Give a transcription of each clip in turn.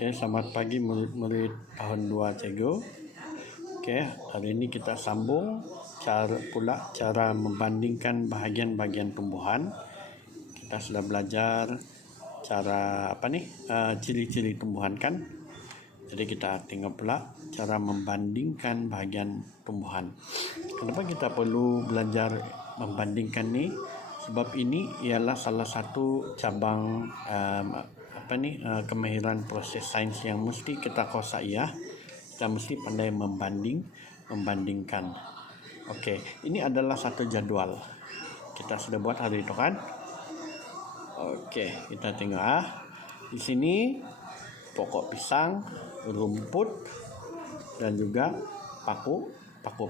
Oke, selamat pagi murid-murid tahun 2 Cikgu. Oke, hari ini kita sambung cara membandingkan bahagian-bahagian tumbuhan. Kita sudah belajar cara ciri-ciri tumbuhan kan. Jadi kita tengok pula cara membandingkan bahagian tumbuhan. Kenapa kita perlu belajar membandingkan ni? Sebab ini ialah salah satu cabang kemahiran proses sains yang mesti kita kuasai ya. Kita mesti pandai membandingkan. Okey, ini adalah satu jadual. Kita sudah buat hari itu kan? Okey, kita tengok Di sini pokok pisang, rumput dan juga paku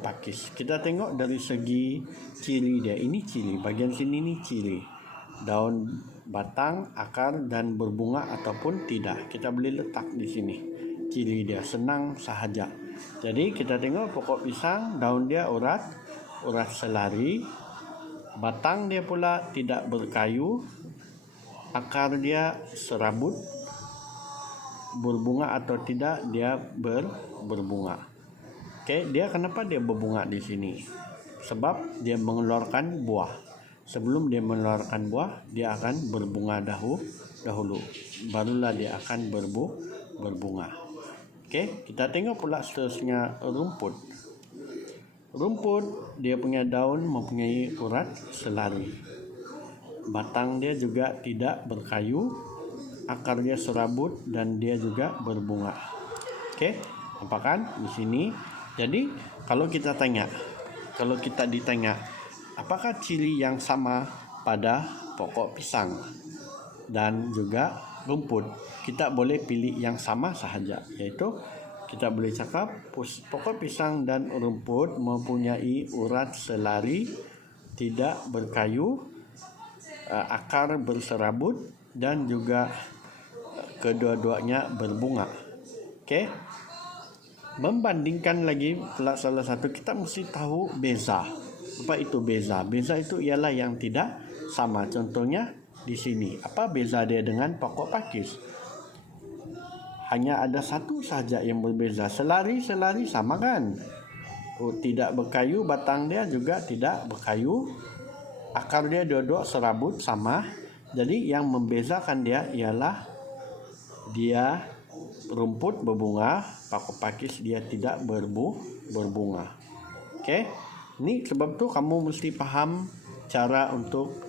pakis. Kita tengok dari segi ciri dia. Ini ciri, bagian sini ni ciri. Daun, batang, akar dan berbunga ataupun tidak. Kita boleh letak di sini. Ciri dia senang sahaja. Jadi kita tengok pokok pisang, daun dia urat selari. Batang dia pula tidak berkayu. Akar dia serabut. Berbunga atau tidak dia berbunga. Okey, dia kenapa dia berbunga di sini? Sebab dia mengeluarkan buah. Sebelum dia mengeluarkan buah, dia akan berbunga dahulu. Barulah dia akan berbunga. Okey, kita tengok pula seterusnya rumput. Rumput dia punya daun mempunyai urat selari. Batang dia juga tidak berkayu, akar dia serabut dan dia juga berbunga. Okey, nampak kan di sini? Jadi kalau kita ditanya apakah ciri yang sama pada pokok pisang dan juga rumput, kita boleh pilih yang sama sahaja, iaitu kita boleh cakap pokok pisang dan rumput mempunyai urat selari, tidak berkayu, akar berserabut dan juga kedua-duanya berbunga. Okey. Membandingkan lagi pula salah satu, kita mesti tahu beza. Apa itu beza? Beza itu ialah yang tidak sama. Contohnya di sini. Apa beza dia dengan pokok pakis? Hanya ada satu saja yang berbeza. Selari sama kan? Tidak berkayu, batang dia juga tidak berkayu. Akar dia dua-dua serabut sama. Jadi yang membezakan dia ialah dia rumput berbunga, pokok pakis dia tidak berbunga. Okey. Ini sebab tu kamu mesti faham cara untuk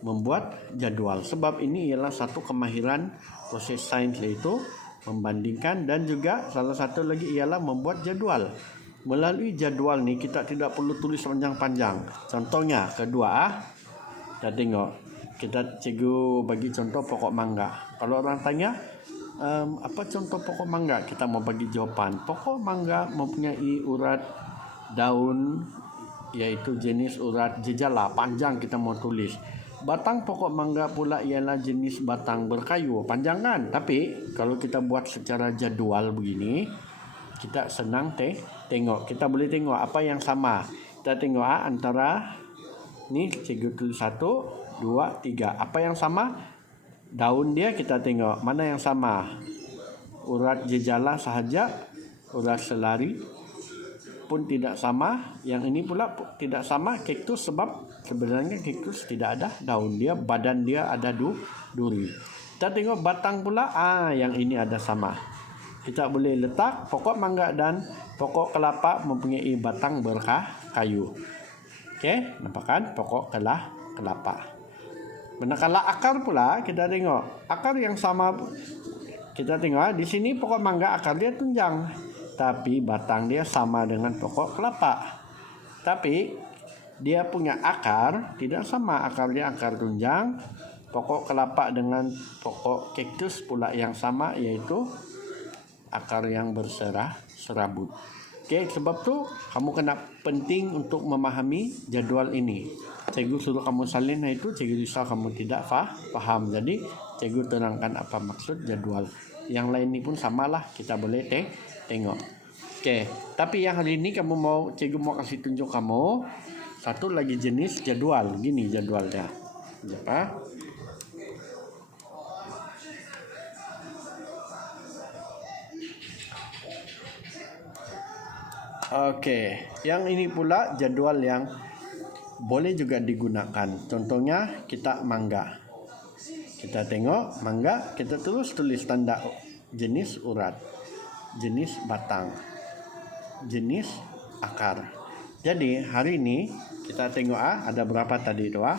membuat jadual. Sebab ini ialah satu kemahiran proses sains, iaitu membandingkan, dan juga salah satu lagi ialah membuat jadual. Melalui jadual ni kita tidak perlu tulis panjang-panjang. Contohnya kedua kita tengok. Cikgu bagi contoh pokok mangga. Kalau orang tanya apa contoh pokok mangga, kita mau bagi jawapan. Pokok mangga mempunyai urat daun, iaitu jenis urat jejala, panjang kita mau tulis. Batang pokok mangga pula ialah jenis batang berkayu, panjang kan? Tapi kalau kita buat secara jadual begini, kita senang tengok. Kita boleh tengok apa yang sama. Kita tengok antara ni, cikgu tulis 1, 2, 3. Apa yang sama? Daun dia kita tengok mana yang sama. Urat jejala sahaja, urat selari pun tidak sama. Yang ini pula tidak sama, kaktus, sebab sebenarnya kaktus tidak ada daun, dia badan dia ada duri. Kita tengok batang pula, yang ini ada sama. Kita boleh letak pokok mangga dan pokok kelapa mempunyai batang berkayu. Okey, nampak kan pokok kelapa. Manakala akar pula kita tengok akar yang sama. Kita tengok di sini pokok mangga akar dia tunjang, tapi batang dia sama dengan pokok kelapa. Tapi dia punya akar tidak sama, akar dia akar tunjang. Pokok kelapa dengan pokok kaktus pula yang sama, yaitu akar yang serabut. Okey, sebab tu kamu kena penting untuk memahami jadual ini. Cikgu suruh kamu salin itu, cikgu risau kamu tidak faham. Jadi cikgu terangkan apa maksud jadual. Yang lain ni pun samalah, kita boleh tengok. Okey, tapi yang hari ini cikgu mau kasih tunjuk kamu satu lagi jenis jadual. Gini jadual dia. Apa? Oke, yang ini pula jadwal yang boleh juga digunakan. Contohnya kita mangga. Kita tengok mangga, kita terus tulis tanda jenis urat, jenis batang, jenis akar. Jadi hari ini kita tengok ada berapa tadi doa?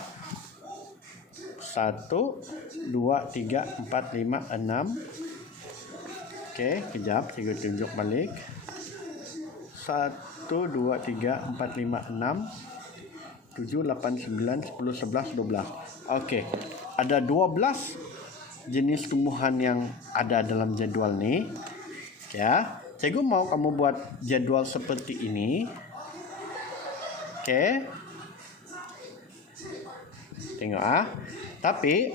1, 2, 3, 4, 5, 6. Oke, kejap saya tunjuk balik. 1, 2, 3, 4, 5, 6, 7, 8, 9, 10, 11, 12. Oke, ada 12 jenis tumbuhan yang ada dalam jadwal ini. Ya, cikgu mau kamu buat jadwal seperti ini. Oke. Tengok Tapi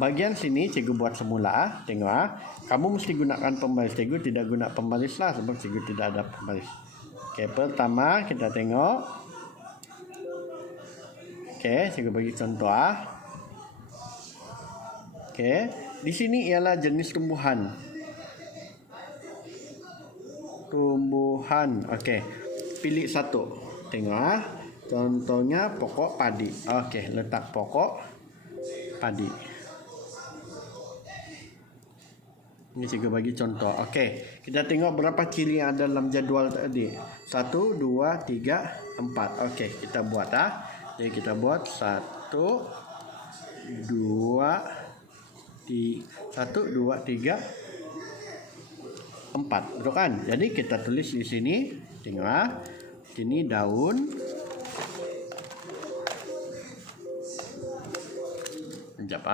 bagian sini cikgu buat semula Tengok kamu mesti gunakan pembaris. Cikgu tidak guna pembaris lah sebab cikgu tidak ada pembaris. Oke, pertama kita tengok. Oke, cikgu bagi contoh Oke, di sini ialah jenis tumbuhan. Oke, pilih satu. Tengok contohnya pokok padi. Oke, letak pokok padi. Ini cikgu bagi contoh. Oke, kita tengok berapa ciri yang ada dalam jadwal tadi. 1, 2, 3, 4. Oke, kita buat Jadi kita buat 1, 2, 3, 4. Betul kan? Jadi kita tulis di sini. Tengok sini daun. Sekejap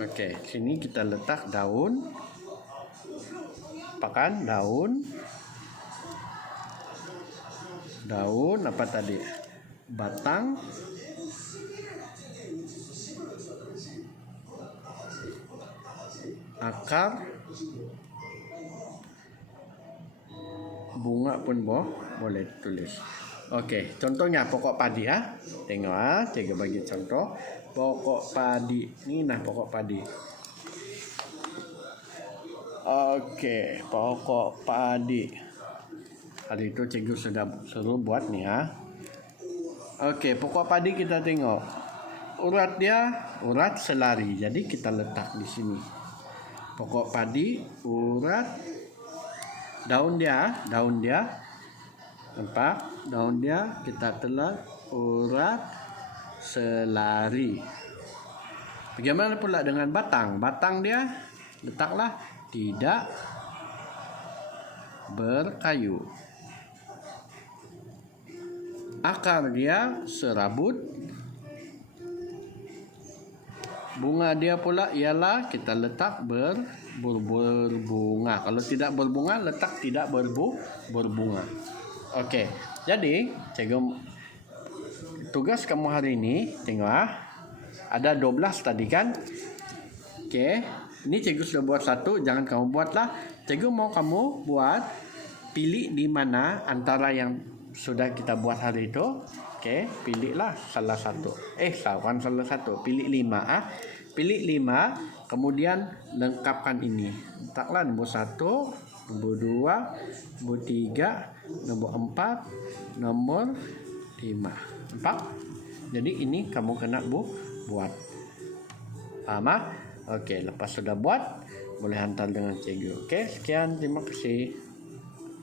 Oke, sini kita letak daun. Apa kan? Daun apa tadi? Batang. Akar. Bunga pun boleh tulis. Oke, contohnya pokok padi Tengok cikgu bagi contoh pokok padi. Ini pokok padi. Oke, pokok padi. Hari itu cikgu sudah suruh buat nih Oke, pokok padi kita tengok. Urat dia urat selari. Jadi kita letak di sini. Pokok padi, urat, daun dia nampak daun dia kita telah urat selari. Bagaimana pula dengan batang? Batang dia letaklah tidak berkayu. Akar dia serabut. Bunga dia pula ialah kita letak berbunga. Kalau tidak berbunga, letak tidak berbunga. Oke, jadi cikgu tugas kamu hari ini tengok ada 12 tadi kan. Oke, ini cikgu sudah buat satu, jangan kamu buatlah. Cikgu mau kamu buat pilih di mana antara yang sudah kita buat hari itu. Oke, pilihlah salah satu. Salah satu. Pilih 5 Pilih 5, kemudian lengkapkan ini. Letaklah nombor 1, nombor 2, nombor 3, nomor 4, nomor 5. Nampak? Jadi ini kamu kena buat. Paham? Oke, lepas sudah buat boleh hantar dengan cikgu. Oke, sekian, terima kasih.